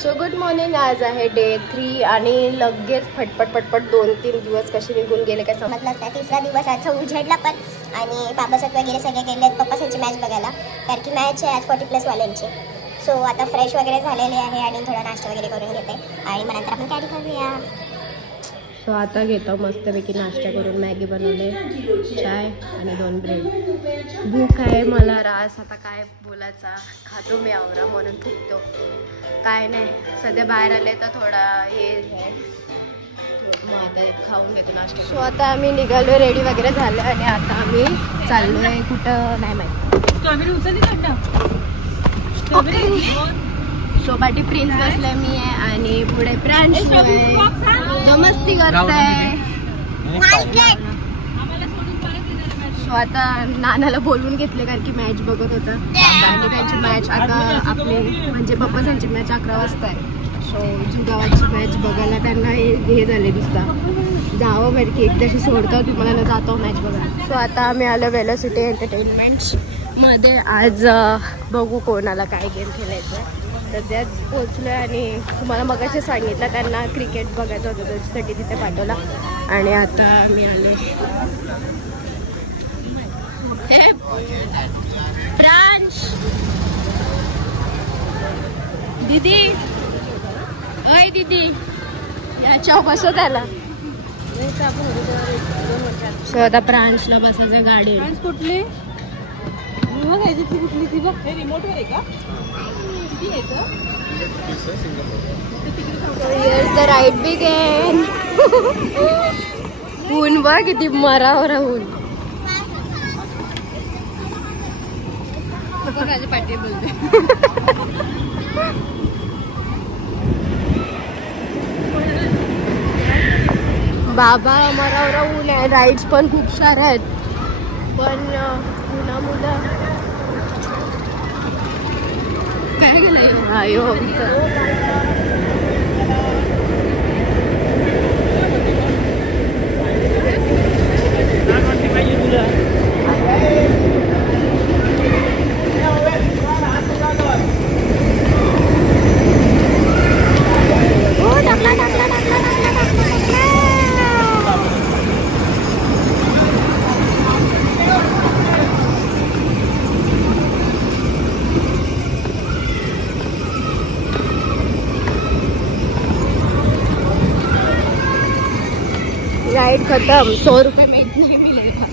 So good morning. आज आहे day 3 आणि लगेच फटफट 2-3 दिवस कसे निघून गेले काय समजलं नाही. तिसरा दिवस आज उजेडला पण आणि बाबासाहेब वगैरे सगळे गेले पप्पासांची मॅच बघायला, कारण की मॅच आहे आज 40+ वाल्यांची. सो आता फ्रेश वगैरे झालेले आहे आणि थोडा नाश्ता वगैरे करून घेते आणि मग नंतर आपण कॅरी करूया. सो आता घेतो मस्तपैकी नाश्ता करून. मॅगी बनवले, चाय आणि 2 ब्रेड. भूक आहे मला रास. आता काय बोलायचा, खातो मी आवरा म्हणून थुकतो. काय नाही, सध्या बाहेर आले तर थोडा हे आहे, मग आता खाऊन घेतो नाश्ता. सो आता आम्ही निघालो, रेडी वगैरे झालं आणि आता आम्ही चाललो आहे कुठं नाही माहिती. सो पाठी प्रिन्स बसलाय, मी आहे आणि पुढे प्रांशू आहे, मस्ती करताय. सो आता नानाला बोलवून घेतले कारण की मॅच बघत होता आणि त्यांची मॅच आता आपली म्हणजे पप्पासांची मॅच 11 वाजता आहे. सो जुगावाची मॅच बघायला त्यांना हे झाले दिसता जावं बरं की एकदाशी सोडतो तुम्हाला न जातो मॅच बघायला. सो आता आम्ही आलो वेलोसिटी एंटरटेनमेंट्स मध्ये. आज बघू कोणाला काय गेम खेळायचं आहे. सध्याच पोचलो आणि तुम्हाला मगाशी सांगितलं त्यांना क्रिकेट बघायचं होतं त्याच्यासाठी तिथे पाठवला आणि आता आम्ही आलो. प्रांश दीदी, अय दीदी याच्या बसव त्याला. सो आता प्रांशला बसायचं गाडी. कुठली कुठली ती बघ, रिमोटवर आहे का? राईट बिग ऊन बघ किती मरावर ऊन. पाठी बोलते बाबा मरावर ऊन आहे. राईड्स पण खूप साऱ्या आहेत पण उन्हामुळं काय गेलं आयो. राइड खत्म. 100 रुपये में इतना ही मिलेगा.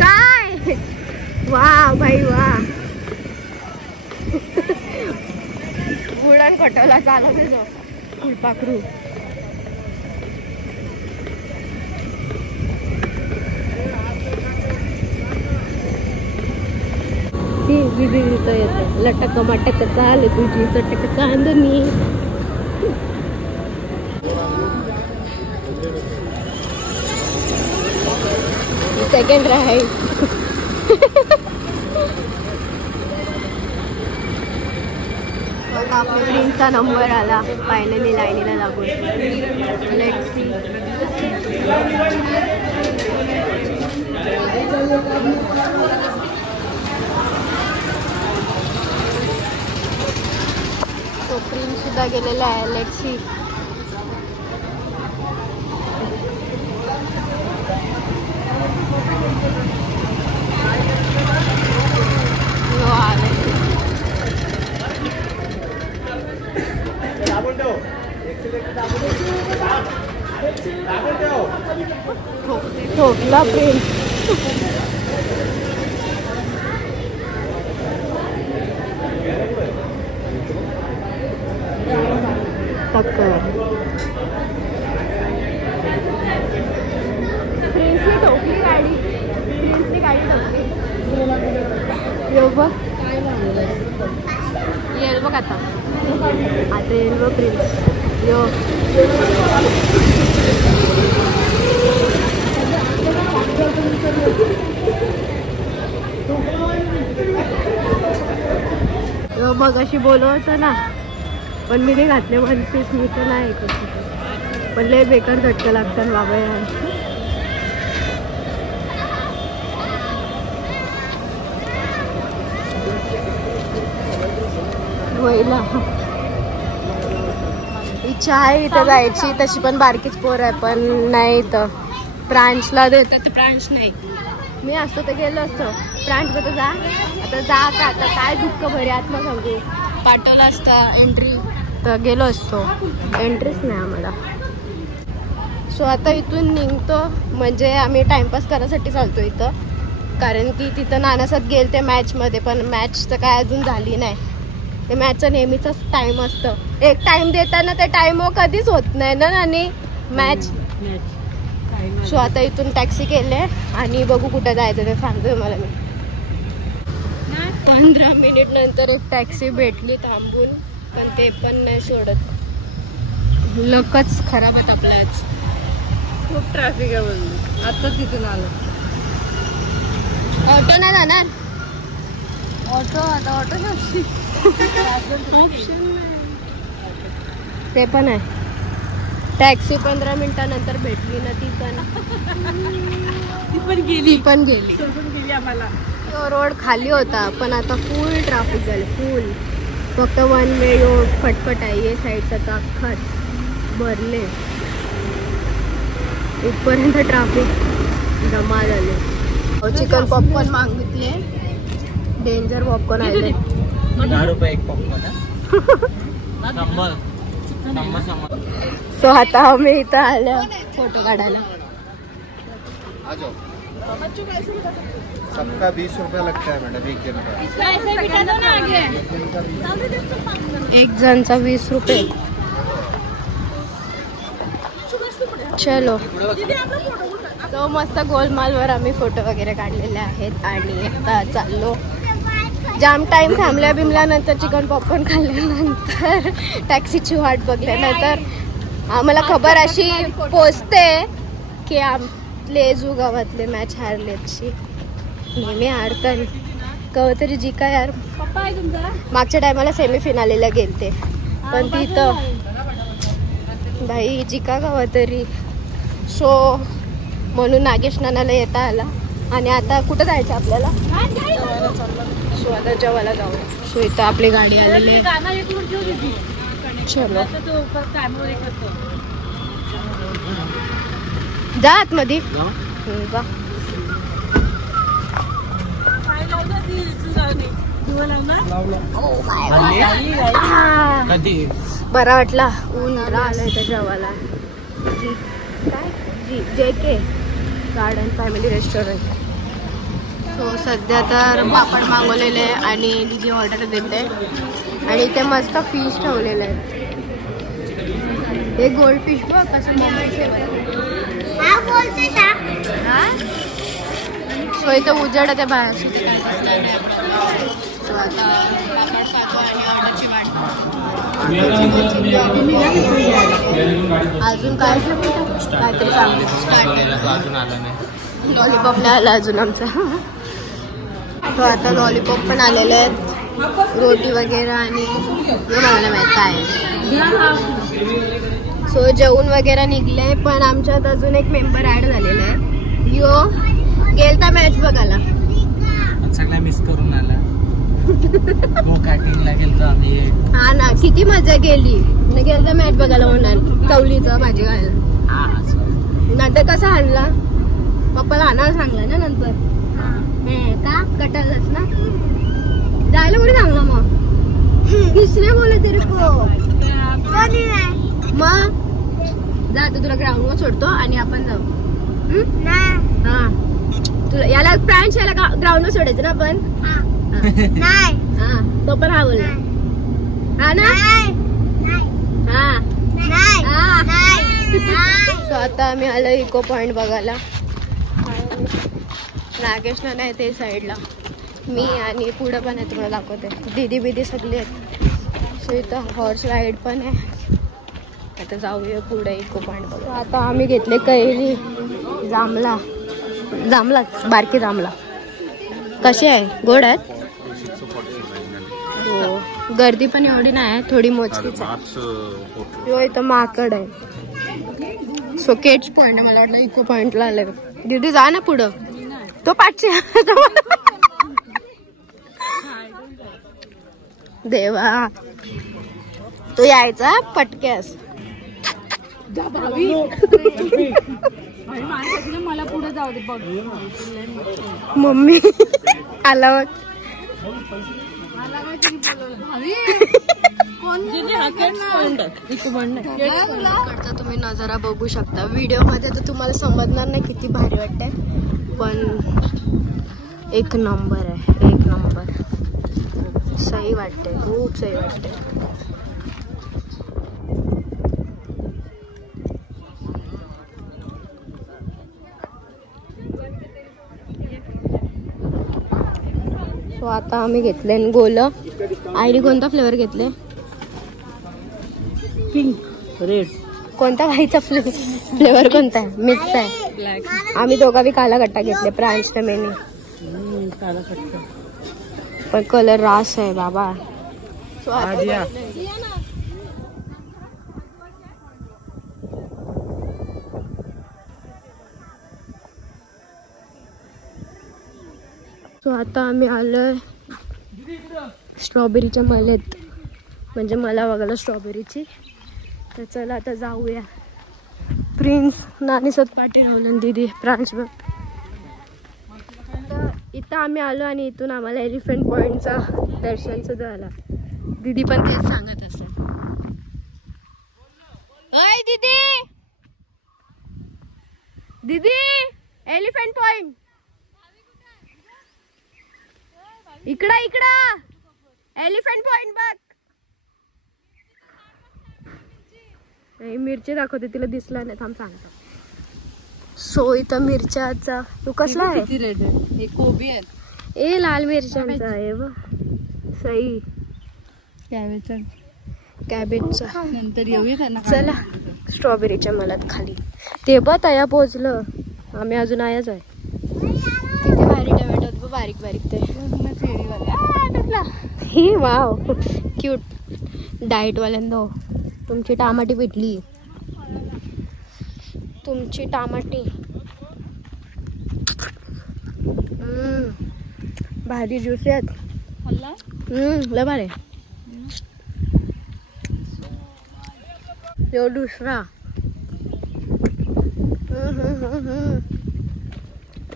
काय वाह भाई वाह. उडण कटवला चालत आहे फुलपाखरू. येत लटक मटक चाल तुझी चटक चांदणी. Second ride. आपल्या प्रिन्सचा नंबर आला फायनली लाईनीला लागून. Let's see. तो प्रिन्स सुद्धा गेलेला आहे. Let's see. ठोकला प्रिन्स. प्रिन्सने ठोकली गाडी. प्रिन्सने गाडी ठोकली. येऊ बघ येईल बघ आता येईल बघ प्रिन्स. यो मग अशी बोलवतं ना पण मी नाही घातले. 1 पीस मी तर नाही पण लय बेकार झटका लागतात बाबा यार. महिला. इच्छा आहे इथं जायची, तशी पण बारकीच पोर आहे, पण नाही इथं ब्रांचला देतात तर ब्रांच नाही. मी असतो तर गेलो असतो ब्रांच मध्ये. जा आता जा का, आता काय दुःख भरे आत्मा सांगू. पाठवलं असतं एंट्री तर गेलो असतो, एंट्रीच नाही आम्हाला. सो आता इथून निघतो, म्हणजे आम्ही टाइमपास करायसाठी चालतो इथं, कारण की तिथं नानासात गेल ते मॅचमध्ये, पण मॅच तर काय अजून झाली नाही. ते मॅचचा नेहमीचाच टाइम असतं, एक टाइम देताना ते टाइम कधीच होत नाही ना आणि मॅच. सो आता इथून टॅक्सी केले आणि बघू कुठं जायचं ते सांगतोय मला मी. 15 मिनिट नंतर एक टॅक्सी भेटली थांबून, पण ते पण नाही सोडत. लकच खराब आहे आपल्याच. खूप ट्रॅफिक आहे बोललो. आता तिथून आलो. ऑटो नाही जाणार. ऑटो आता ऑटो ते पण आहे. टॅक्सी 15 मिनिटानंतर भेटली ना, ती पण गेली आम्हाला. तो रोड खाली होता, पण आता फुल ट्रॅफिक झालं, फुल. फक्त वन वे रोड फटफट आहे. ये साईडचा तर अख्खाच भरले, इथपर्यंत ट्रॅफिक जमा झाले. चिकन पॉपकॉर्न मागितले, डेंजर पॉपकॉर्न आले. 10 रुपये एक पॉपकॉर्न. सो आता आम्ही इथं आलो फोटो काढायला. सबका 20 रुपया लगता है मैडम, एक जन का. एक जणचा 20 रुपये. चलो. सो मस्त गोलमालवर आम्ही फोटो वगैरे काढलेले आहेत आणि आता चाललो. जाम टाइम थांबल्या बिमल्यानंतर, चिकन पॉपकॉर्न खाल्ल्यानंतर, टॅक्सीची वाट बघल्यानंतर आम्हाला खबर अशी पोचते की आपले जू गावातले मॅच हारलेची. नेहमी हारतात, कवतरी जिका यार. मागच्या टायमाला सेमीफिनालीला गेलते, पण तिथं भाई जिका कवतरी. सो म्हणून नागेश नानाला येता आला. आणि आता कुठं जायचं आपल्याला? सो आता जेवायला जाऊ. सो इथं आपली गाडी आलेली आहे. चलो जा आतमध्ये. जा. बरा वाटला. ऊन आलाय त्या जेवायला. JK garden family restaurant. So सध्या तर पापड मागवलेले आहे आणि दीदी ऑर्डर देते. आणि इथे मस्त फिश ठेवलेलं आहे. हे गोल्ड फिश बघ कसं सो इथं उजेड आहे त्या बाहेर. सो आता पापड खातो आणि ऑर्डरची वाट. अजून काय काहीतरी लॉलीपॉप नाही आला अजून आमचा. तो आता लॉलीपॉप पण आलेले आहेत, रोटी वगैरे आणि मला माहित काय. सो जेवून वगैरे निघले, पण आमच्यात अजून एक मेंबर ऍड झालेला आहे. यो गेलता मॅच बघायला. सगळ्या मिस करून आला. गोकाटिंगला गेलतो आम्ही. हा ना, किती मजा केली. गेलता मॅच बघायला म्हणून चवलीचं भाजी घायला. नंतर कसा हाणला पप्पाला, आणायला सांगला ना नंतर. का कटलच ना जायला कुठे सांगला मग. किसने बोले तेरे को? मग जा, तुला ग्राउंड वर सोडतो आणि आपण जाऊ. हा तुला याला फ्रँच याला ग्राउंड वर सोडायचं ना आपण. हा तो पण हा बोलला. हा ना. सो आता आम्ही आलो इको पॉइंट बघायला. नागेश ना नाही ते साईडला, मी आणि पुढं पण आहे, तुम्हाला दाखवते. दीदी बिदी सगळे आहेत. सो इथं हॉर्स राईड पण आहे. आता जाऊया पुढे इको पॉइंट बघा. आता आम्ही घेतले कैरी जांभलाच बारकी जांभला. कशी आहे? गोड आहेत. हो, गर्दी पण एवढी नाही, थोडी मोजकीच आहे. इथं माकड आहे. सो केट्स पॉइंट मला वाटलं इको पॉइंटला आलंय. दीदी जा ना पुढं. तो पाठची देवा तो यायचा पटक्यास. मला पुढे जाऊ दे बघ. मम्मी आला बघ. इकडचा तुम्ही नजारा बघू शकता. व्हिडिओ मध्ये तर तुम्हाला समजणार नाही किती भारी वाटतंय, पण एक नंबर आहे, एक नंबर. सही वाटते, खूप सही वाटते. सो आता आम्ही घेतले गोल. आयडी कोणता फ्लेवर घेतले? Pink red. कोणता खायचा फ्लेवर कोणता आहे? मिक्स आहे. ब्लॅक. आम्ही दोघांनी काला गट्टा घेतले, प्रांश मेनी. काला कट्टा. पण कलर रास आहे बाबा. सो आता आम्ही आलोय स्ट्रॉबेरीच्या मलेत, म्हणजे मला बघायला स्ट्रॉबेरीची. तर चला आता जाऊया. प्रिन्स, नानीसोबत पाटील, राहुलन दीदी, प्रांश बघ. इथं आम्ही आलो आणि इथून आम्हाला एलिफंट पॉइंटचा दर्शन सुद्धा आला. दीदी पण तेच सांगत असत. हाय दीदी, दीदी एलिफंट पॉइंट इकडं इकडं. एलिफंट पॉइंट बघ. नाही, मिरची दाखवते, तिला दिसला नाही. थांब सांगतो. सो इथं मिरच्याचा तू कसला आहे? किती रेड आहे? हे कोबी आहे. ए लाल मिरच्यांचा आहे बघ. सही. कॅबेजचा. नंतर येऊया त्यांना. चला स्ट्रॉबेरीच्या मलात खाली. ते बघ तया पोहोचलं. आम्ही अजून आयाच आहे. किती भारी टोमॅटो बारीक बारीक ते. ही वाव क्यूट. डाएट वाल्यांदो तुमची टमाटी भेटली. तुमची टमाटी भारी ज्यूस आहेत. लय भारी. यो दुसरा.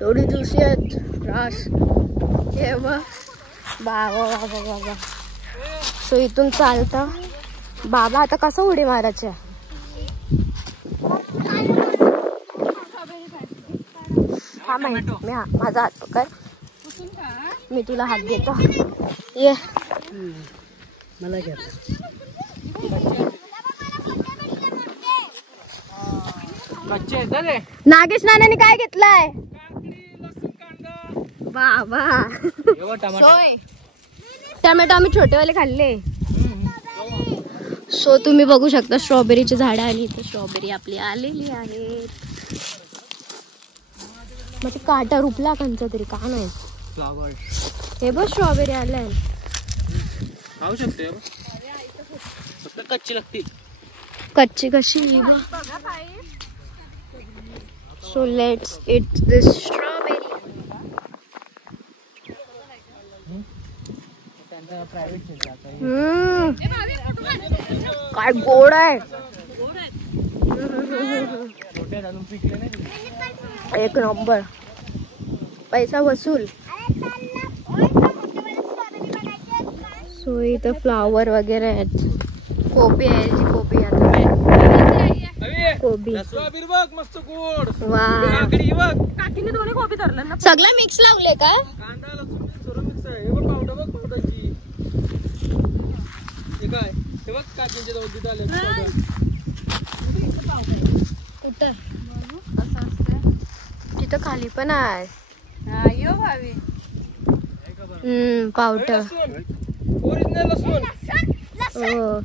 एवढी ज्युसी आहेत. रास हे बघ. बाबा बाबा बाबा. सो इथून चालता बाबा आता कसं उडी मारायच्या. हा माहिती. मी माझा हात पकड, मी तुला हात देतो. ये मला घ्या. नागेश नानाने काय घेतलाय बाबा? सोय टोमॅटो आम्ही छोटेवाले खाल्ले. सो तुम्ही बघू शकता स्ट्रॉबेरीची झाडं आणि इथे स्ट्रॉबेरी आपली आलेली आहेत. म्हणजे काटा रुपला कंचा तरी का नाही. फ्लावर हे बघ स्ट्रॉबेरी आलाय. खाऊ शकते फक्त कच्ची लागतील. कच्ची कशी? So let's it this strawberry. काय गोड आहे. एक नंबर. पैसा वसूल. सो इथं फ्लावर वगैरे आहेत. कोबी आहे. जी कोबी आता कोबी. मस्त गोड. वा काकीने दोन्ही कोबी धरलं ना. सगळं मिक्स लावले का? कांदा लसूण सर्व मिक्स आहे. हे बघ पावडर बघ पावडरची. हे काय हे बघ काकींच्या दूध आले. कुठं तिथं खाली पण आहे. पावडर. ओरिजिनल लसूण. हो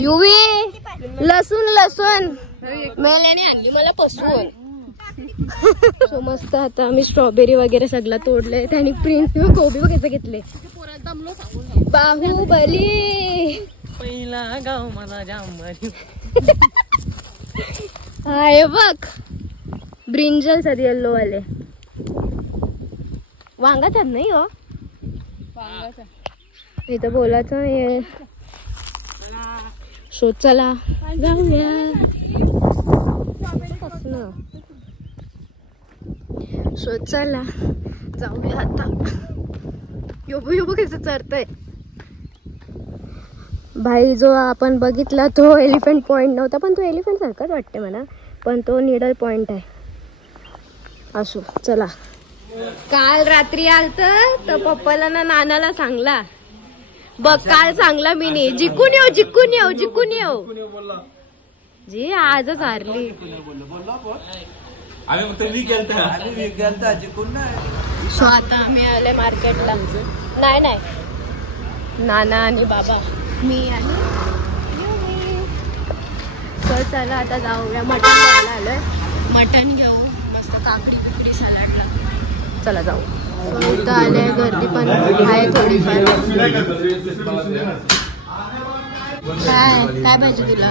युवी लसूण लसूण मेल्याने आणली मला पसवून. सो मस्त. आता आम्ही स्ट्रॉबेरी वगैरे सगळं तोडले. त्यांनी प्रिन्स कोबी वगैरे घेतले. बाहुबली पहिला गाव मला जांभरी. हा हे बघ ब्रिंजल सर येल्लो वाले वांगाच नाही हो. इथं बोलायचं नाहीये. सो चला जाऊया. सो चला जाऊया आता. योबू योबू कसं चढतंय. भाई जो आपण बघितला तो एलिफंट पॉइंट नव्हता, पण तो एलिफंट सारखाच वाटते मला, पण तो निडल पॉइंट आहे. असो चला. काल रात्री आलत तर पप्पाला ना नानाला सांगला बघ, काल सांगला मी नी जिंकून येऊ जिंकून येऊ जिंकून येऊ जी आजच हारली. सो आता आम्ही आले मार्केटला. नाही नाही नाना आणि बाबा मी आणि सो चला आता जाऊया. मटण घ्यायला आलोय. मटण घेऊ मस्त काकडी पिकडी सलाडला. चला जाऊ. इथं आले गर्दी पण आहे थोडीफार. काय काय पाहिजे तुला.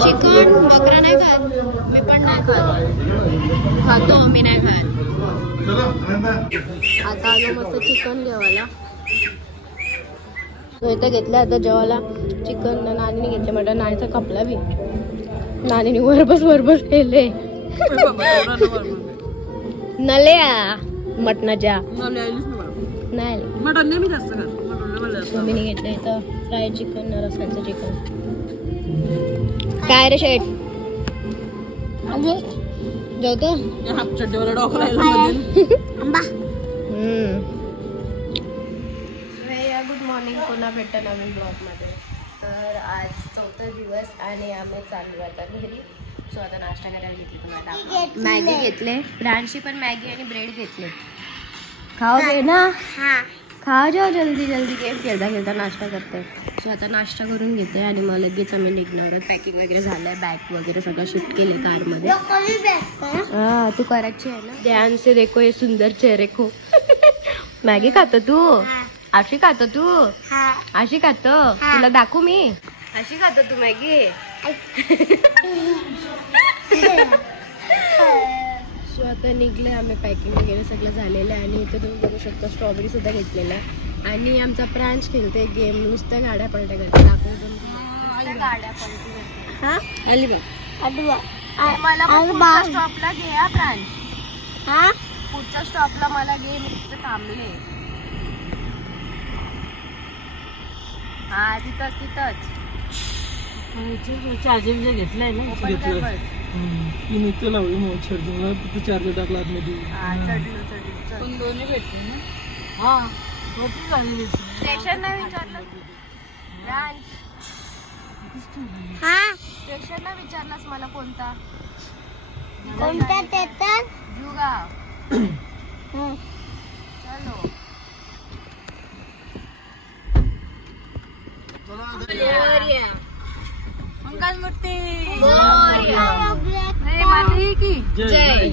चिकन बकरा नाही खात मी, पण नाही खात. खातो मी नाही खात. आता आलो मस्त चिकन जेवायला. इथं घेतलं आता जेवायला चिकन. नानीने घेतले मटण. नानीचा कपला बी नानीने वरबस केले. नल्या मटणाच्या नाही मम्मीने घेतलं इथं फ्राय चिकन, रसाचं चिकन. काय रे शेट जेवतो. Good morning. पुन्हा भेटतो नवीन ब्लॉगमध्ये. तर आज 4था दिवस आणि आम्ही चालू आता घरी. सो आता नाश्ता करायला घेतली तुम्हाला. मॅगी घेतले. ब्रँडची पण मॅगी आणि ब्रेड घेतले. खाओ दे ना. खा जाओ जल्दी जल्दी. गेम खेळता खेळता नाश्ता करते. सो आता नाश्ता करून घेते आणि मग लगेच आम्ही निघणार. पॅकिंग वगैरे झालंय. बॅग वगैरे सगळं शिफ्ट केले कारमध्ये. हा तू करायची आहे ना. ध्यान से देखो ये सुंदर चेहरे को. मॅगी खातो तू. अशी खातो तू. अशी खातो. तुला दाखवू मी. अशी खातो तू मॅगी. सो आता निघले आम्ही. पॅकिंग वगैरे सगळं झालेलं आहे. आणि इथे तुम्ही बघू शकता स्ट्रॉबेरी सुद्धा घेतलेला आहे. आणि आमचा प्रांश खेळते गेम. नुसत्या गाड्या पलट्या करते. गाड्या पलटी हा आली बा. मला पुढच्या स्टॉपला घे हा प्रांश. हा पुढच्या स्टॉपला मला घे. मी तिथे थांबले. हा तिथंच तिथंच. चार्जिंग घेतलंय ना. चार्जर टाकला आतमध्ये. पण दोन्ही भेटले ना. हा स्टेशन नाही विचारलं. स्टेशन नाही विचारलंस मला कोणता. जुगाव. चलो. मंगल मूर्ती जय.